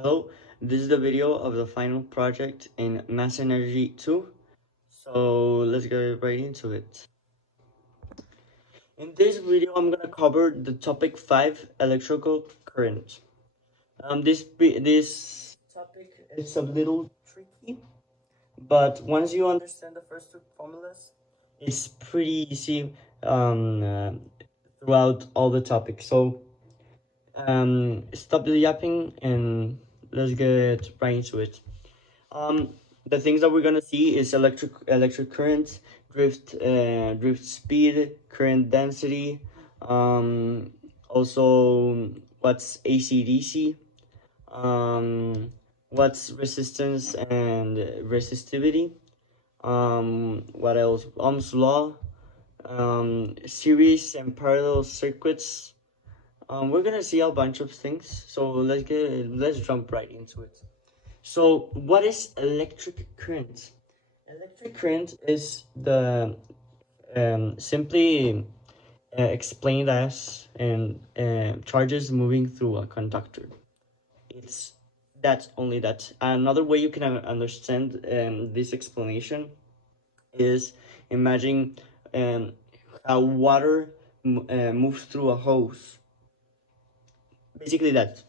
Hello, this is the video of the final project in Mass Energy 2. So let's get right into it. In this video, I'm gonna cover the topic 5, electrical current. This topic is a little tricky, but once you understand the first two formulas, it's pretty easy throughout all the topics. So stop the yapping and let's get right into it. Um, the things that we're gonna see is electric current, drift speed, current density, also what's AC/DC, what's resistance and resistivity, what else? Ohm's law, series and parallel circuits. We're gonna see a bunch of things, so let's jump right into it. So, what is electric current? Electric current is the simply explained as and charges moving through a conductor. It's That's only that. Another way you can understand this explanation is imagine um, how water moves through a hose. Basically, that.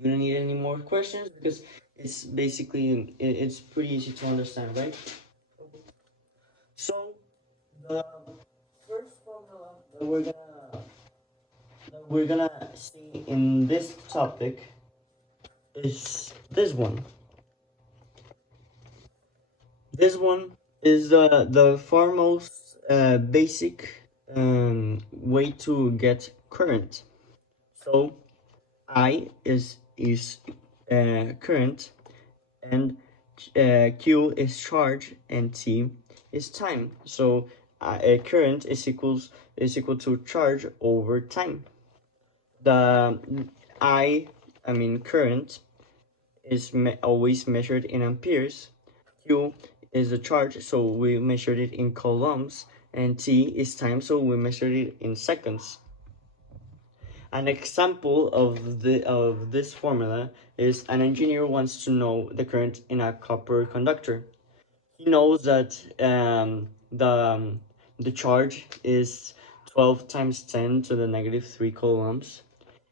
You don't need any more questions because it's basically it's pretty easy to understand, right? So the first formula that we're gonna see in this topic is this one. This one is the foremost basic way to get current. So I is current, and Q is charge, and T is time. So current is equal to charge over time. The I mean current is always measured in amperes. Q is the charge, so we measured it in coulombs, and T is time, so we measured it in seconds. An example of this formula is an engineer wants to know the current in a copper conductor. He knows that the charge is 12 times 10 to the negative 3 coulombs,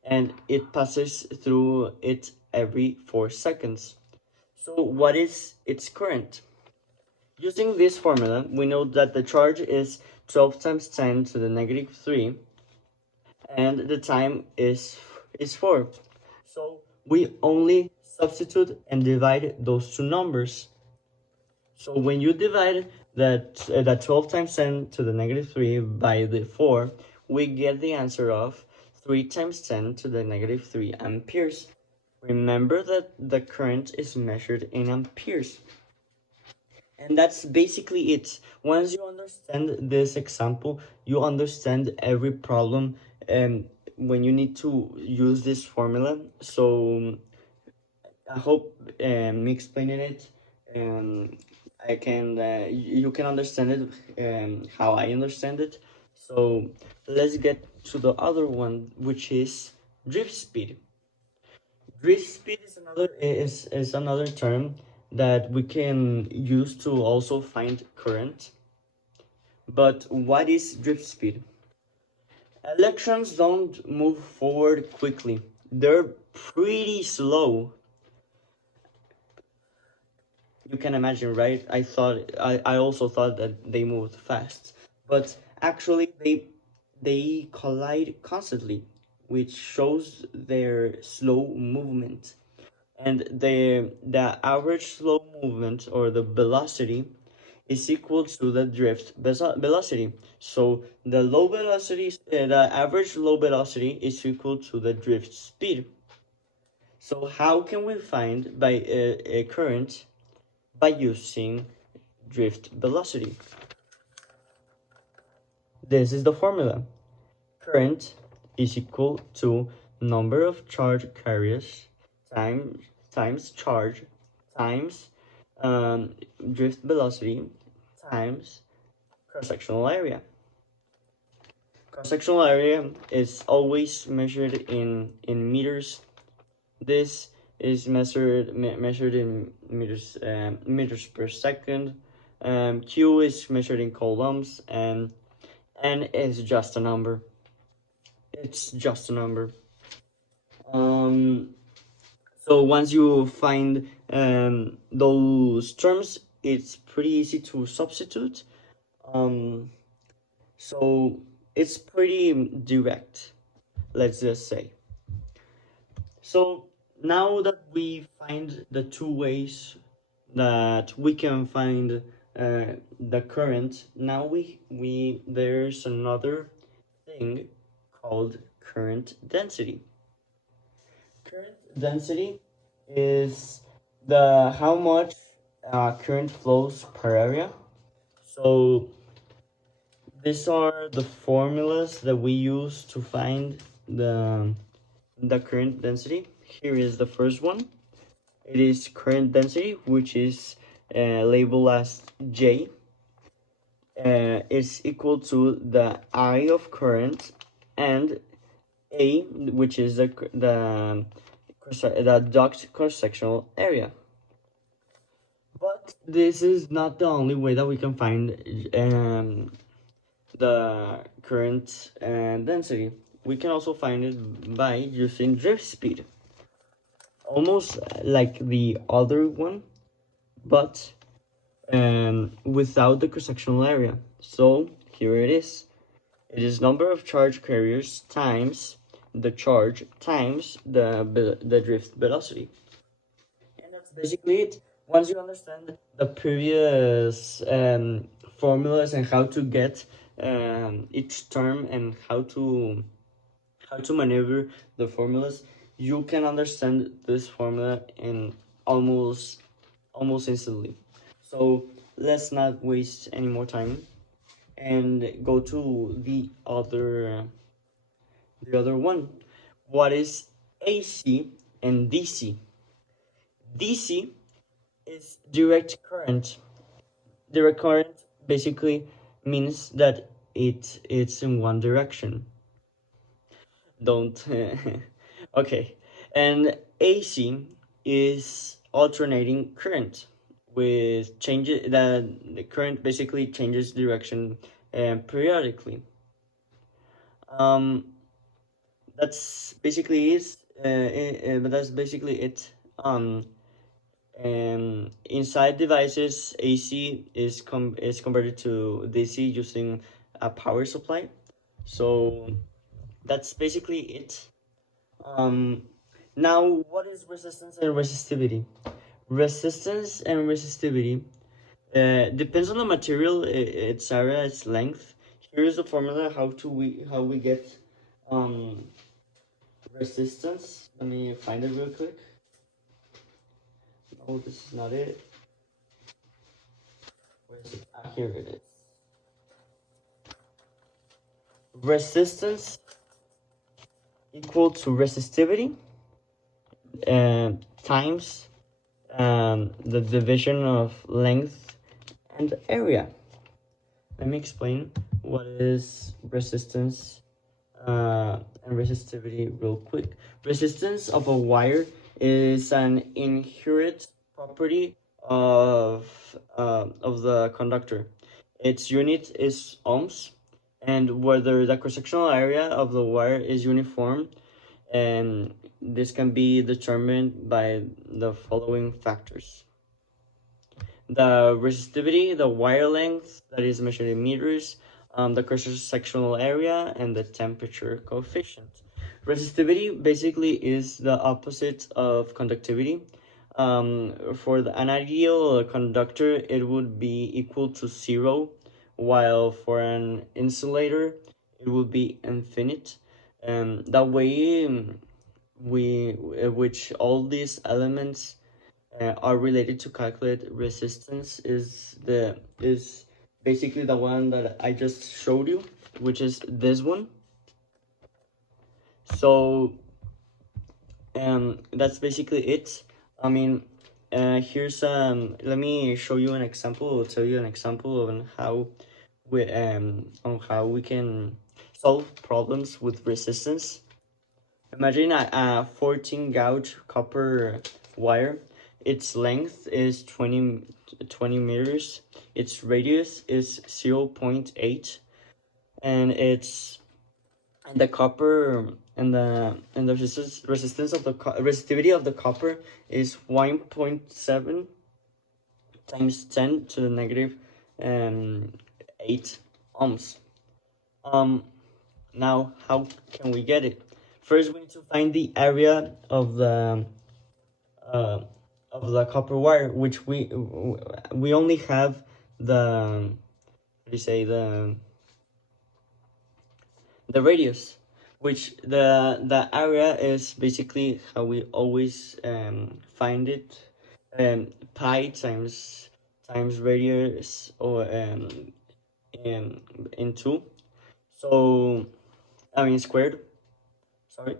and it passes through it every 4 seconds. So what is its current? Using this formula, we know that the charge is 12 times 10 to the negative 3, and the time is 4. So we only substitute and divide those two numbers. So when you divide that 12 times 10 to the negative 3 by the 4, we get the answer of 3 times 10 to the negative 3 amperes. Remember that the current is measured in amperes. And that's basically it. Once you understand this example, you understand every problem when you need to use this formula. So I hope me explaining it I can you can understand it how I understand it. So let's get to the other one, which is drift speed. Drift speed is another term that we can use to also find current. But what is drift speed? Electrons don't move forward quickly. They're pretty slow. You can imagine, right? I also thought that they moved fast, but actually they collide constantly, which shows their slow movement. And the average slow movement, or the velocity, is equal to the drift velocity. So the low velocity, the average low velocity is equal to the drift speed. So how can we find by a current? By using drift velocity. This is the formula. Current is equal to number of charge carriers times charge times drift velocity times cross-sectional area. Cross-sectional area is always measured in meters. This is measured in meters per second. Q is measured in coulombs, and N is just a number. It's just a number. Um, so once you find those terms, it's pretty easy to substitute. Um, so it's pretty direct, let's just say. So now that we find the two ways that we can find the current, now we there's another thing called current density. Current density is the how much current flows per area. So these are the formulas that we use to find the current density. Here is the first one. It is current density, which is labeled as J. Is equal to the I of current and A, which is the dot cross-sectional area. But this is not the only way that we can find the current density. We can also find it by using drift speed, almost like the other one, but without the cross-sectional area. So here it is. It is number of charge carriers times the charge times the drift velocity. And that's basically it. Once you understand the previous formulas and how to get each term and how to maneuver the formulas, you can understand this formula in almost instantly. So let's not waste any more time and go to the other one. What is AC and DC? DC is direct current. Direct current basically means that it's in one direction. Don't okay. And AC is alternating current with changes that the current basically changes direction periodically. Um, that's basically is but that's basically it. Inside devices, AC is converted to DC using a power supply. So that's basically it. Um, Now, what is resistance and resistivity? Resistance and resistivity depends on the material, its area, its length. Here's the formula how we get um, resistance. Let me find it real quick. Oh, this is not it. Where is it? Ah, here it is. Resistance equal to resistivity times the division of length and area. Let me explain what is resistance and resistivity real quick. Resistance of a wire is an inherent property of the conductor. Its unit is ohms, and whether the cross-sectional area of the wire is uniform, and this can be determined by the following factors: the resistivity, the wire length that is measured in meters, the cross-sectional area, and the temperature coefficient. Resistivity basically is the opposite of conductivity. For an ideal conductor, it would be equal to 0, while for an insulator, it would be infinite. That way, which all these elements are related to calculate resistance is basically the one that I just showed you, which is this one. So that's basically it. I mean, here's let me show you an example. I'll tell you an example on how we can solve problems with resistance. Imagine a 14 gauge copper wire. Its length is 20 meters. Its radius is 0.8, and it's and the copper and the resistance of the resistivity of the copper is 1.7 times 10 to the negative um, 8 ohms. Um, Now, how can we get it? First, we need to find the area uh, of the copper wire, which we only have the how do you say the radius, which the area is basically how we always find it, pi times radius or in in two. So I mean squared. Sorry.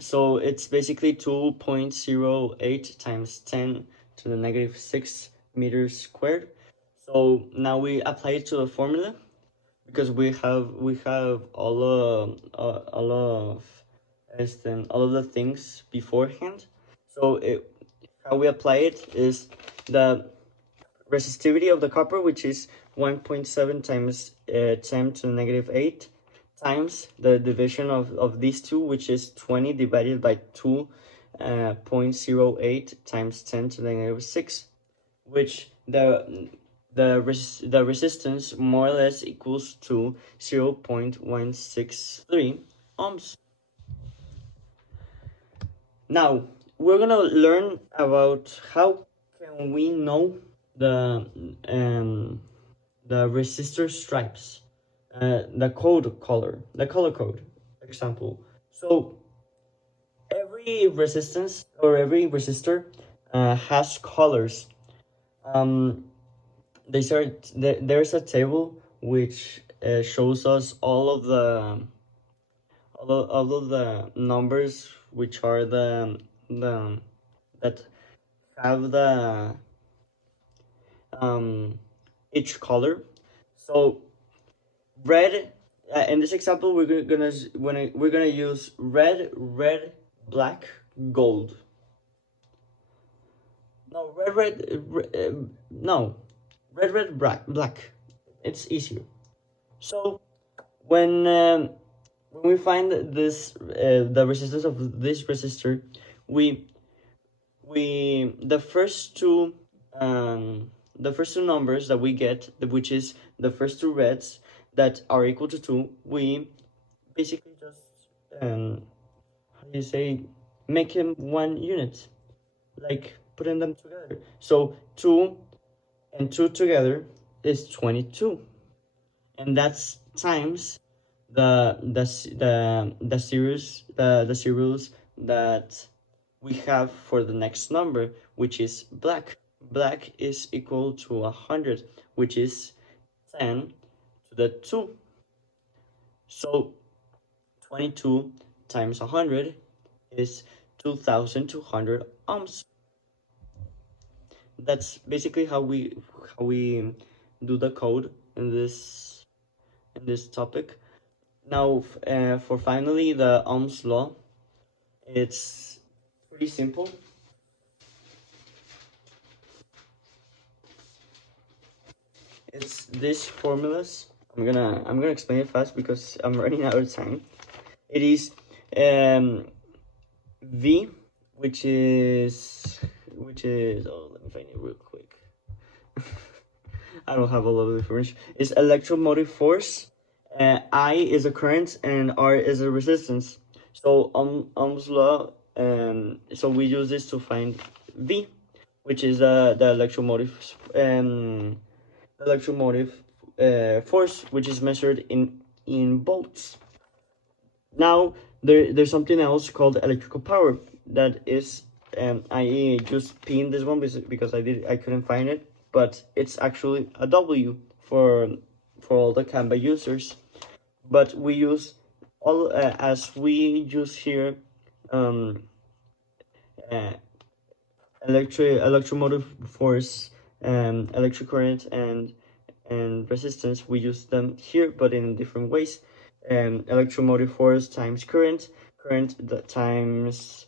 So it's basically 2.08 times 10 to the negative 6 meters squared. So now we apply it to the formula because we have all of all of the things beforehand. So how we apply it is the resistivity of the copper, which is 1.7 times 10 to the negative 8, times the division of these two, which is 20 divided by 2.08 times 10 to the negative 6, which the resistance more or less equals to 0.163 ohms. Now we're gonna learn about how can we know the um, the resistor stripes, the color code example. So every resistance or every resistor has colors. Um, there's a table which shows us all of the numbers which are the that have the um each color. So red, in this example we're gonna use red, black, gold. No, no, red, black. It's easier. So when um, when we find this the resistance of this resistor, we we the first two numbers that we get, which is the first two reds that are equal to 2, we basically just how do you say, make him one unit, like putting them together. So 2 and 2 together is 22, and that's times the zeros that we have for the next number, which is black. Black is equal to 100, which is 10 to the 2. So 22 times 100 is 2200 ohms. That's basically how we do the code in this topic. Now, for finally the Ohm's law, it's pretty simple. It's these formulas. I'm gonna explain it fast because I'm running out of time. It is um, V, which is oh, let me find it real quick. I don't have a lot of information. It's electromotive force. I is a current and R is a resistance. So Ohm's law. So we use this to find V, which is the electromotive force, which is measured in volts. Now there's something else called electrical power that is I just pinned this one because I couldn't find it, but it's actually a W for all the Canva users. But we use all as we use here um, uh, electromotive force, electric current, and resistance. We use them here, but in different ways. Electromotive force times current. current times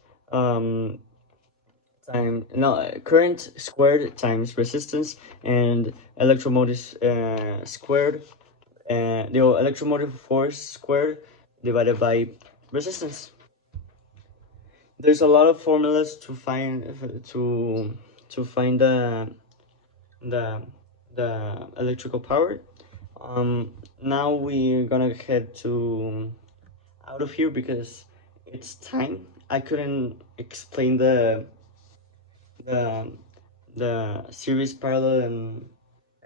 current squared times resistance, and electromotive squared, the electromotive force squared divided by resistance. There's a lot of formulas to find the the electrical power. Now we're gonna head to out of here because it's time. I couldn't explain the the series parallel and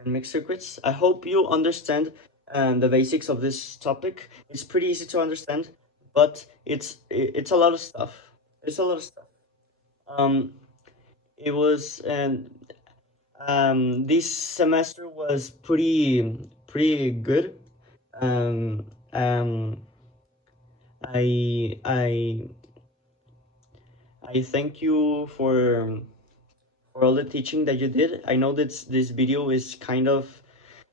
mixed circuits. I hope you understand the basics of this topic. It's pretty easy to understand, but it's a lot of stuff. It's a lot of stuff. Um, it was and this semester was pretty good. Um, um, I I thank you for all the teaching that you did. I know that this video is kind of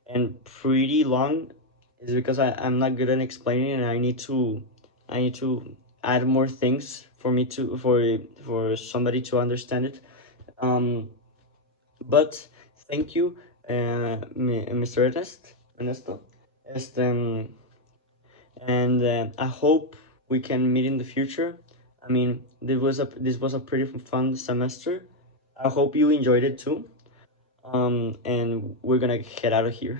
and pretty long. Is because I'm not good at explaining, and I need to add more things for me to for somebody to understand it. Um, but thank you, Mr. Ernesto. Este, and I hope we can meet in the future. I mean, this was a pretty fun semester. I hope you enjoyed it too. And we're gonna head out of here.